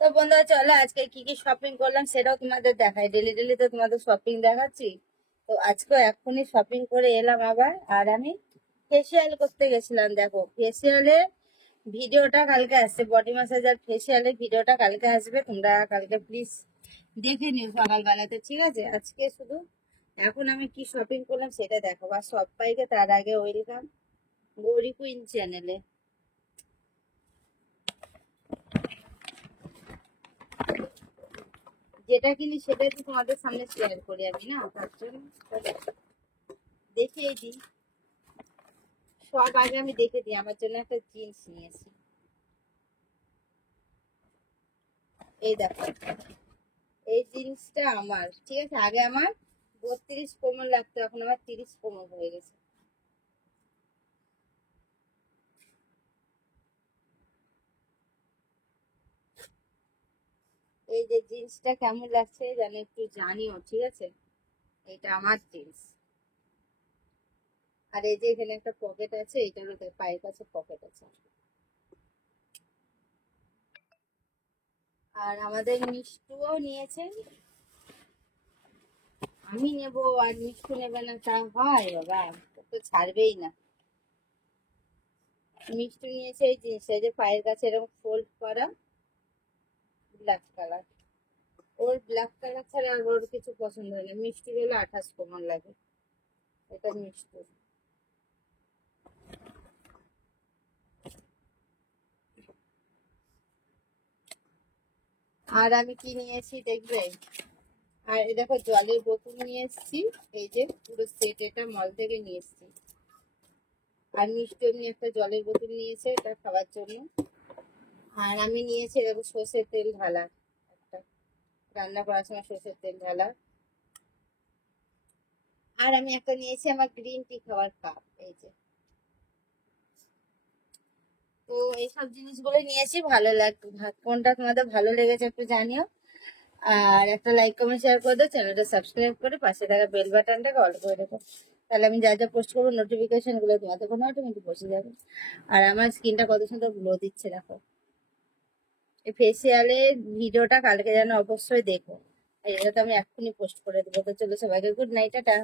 তো বন্ধুরা চলো আজকে কি কি শপিং করলাম সেটাও তোমাদের দেখাই। ডেলি ডেলি তো তোমাদের শপিং দেখাচ্ছি। তো আজকে এখনই শপিং করে এলাম আবার। আর আমি ফেসিয়াল করতে গেছিলাম। দেখো ফেসিয়ালের ভিডিওটা কালকে আসছে, বডি ম্যাসাজ আর ফেসিয়ালের ভিডিওটা কালকে আসবে। তোমরা কালকে প্লিজ দেখে নিও সকালবেলাতে, ঠিক আছে? আজকে শুধু এখন আমি কি শপিং করলাম সেটা দেখো। আর সবাইকে তার আগে ওয়েলকাম গৌরী কুইন চ্যানেলে। যেটা কিনি সেটাই তো তোমাদের সামনে শেয়ার করি আমি, না? তার জন্য দেখেই দিই, সব আগে আমি দেখে দিই। আমার জন্য একটা জিন্স নিয়েছি, এই দেখো। এই জিন্সটা আমার, ঠিক আছে? আগে আমার 32 কোমর লাগতো, এখন আমার 30 কোমর হয়ে গেছে। এই যে জিন্সটা কেমন লাগছে জানো, একটু জানিও, ঠিক আছে? এটা আমার জিন্স। আর এই যে এখানে একটা পকেট আছে, এটারও পায়ের কাছে পকেট আছে। আর আমাদের মিষ্টুও নিয়েছে। আমি নেব আর মিষ্টু নেবে না, তা হয় বাবা? ও তো ছাড়বেই না। মিষ্টি নিয়েছে এই জিনিসটা, যে পায়ের কাছে এরকম ফোল্ড করা, ব্ল্যাক কালার। ওর ব্ল্যাক কালার ছাড়া আর ওর কিছু পছন্দ হয় না। মিষ্টি হলে 28 কোমর লাগে। এটা মিষ্টি। আর আমি কি নিয়েছি দেখবে? আর এই দেখো জলের বোতল নিয়ে এসেছি। এই যে পুরো সেট, এটা মল থেকে নিয়ে এসেছি। আর মিষ্টি এমনি একটা জলের বোতল নিয়েছে, এটা খাওয়ার জন্য। আর আমি নিয়েছি দেখো সর্ষের তেল ঢালা একটা, রান্না করার সময় সর্ষের তেল ঢালা। আর আমি একটা নিয়েছি আমার গ্রিন টি খাওয়ার কাপ, এই যে। তো এইসব জিনিসগুলো নিয়েছি। ভালো লাগবে, কোনটা তোমাদের ভালো লেগেছে একটু জানিও। আর একটা লাইক কমেন্ট শেয়ার করে দাও, চ্যানেলটা সাবস্ক্রাইব করে পাশে থাকা বেল বাটনটাকে অল করে দেবো। তাহলে আমি যা যা পোস্ট করবো নোটিফিকেশন গুলো তোমাদের কোনো অটোমেটিক বসে যাবে। আর আমার স্কিনটা কত সুন্দর গ্লো দিচ্ছে দেখো। এই ফেসিয়ালের ভিডিওটা কালকে যেন অবশ্যই দেখো। এটা তো আমি এক্ষুনি পোস্ট করে দেবো। তো চলো সবাইকে গুড নাইট, টাটা।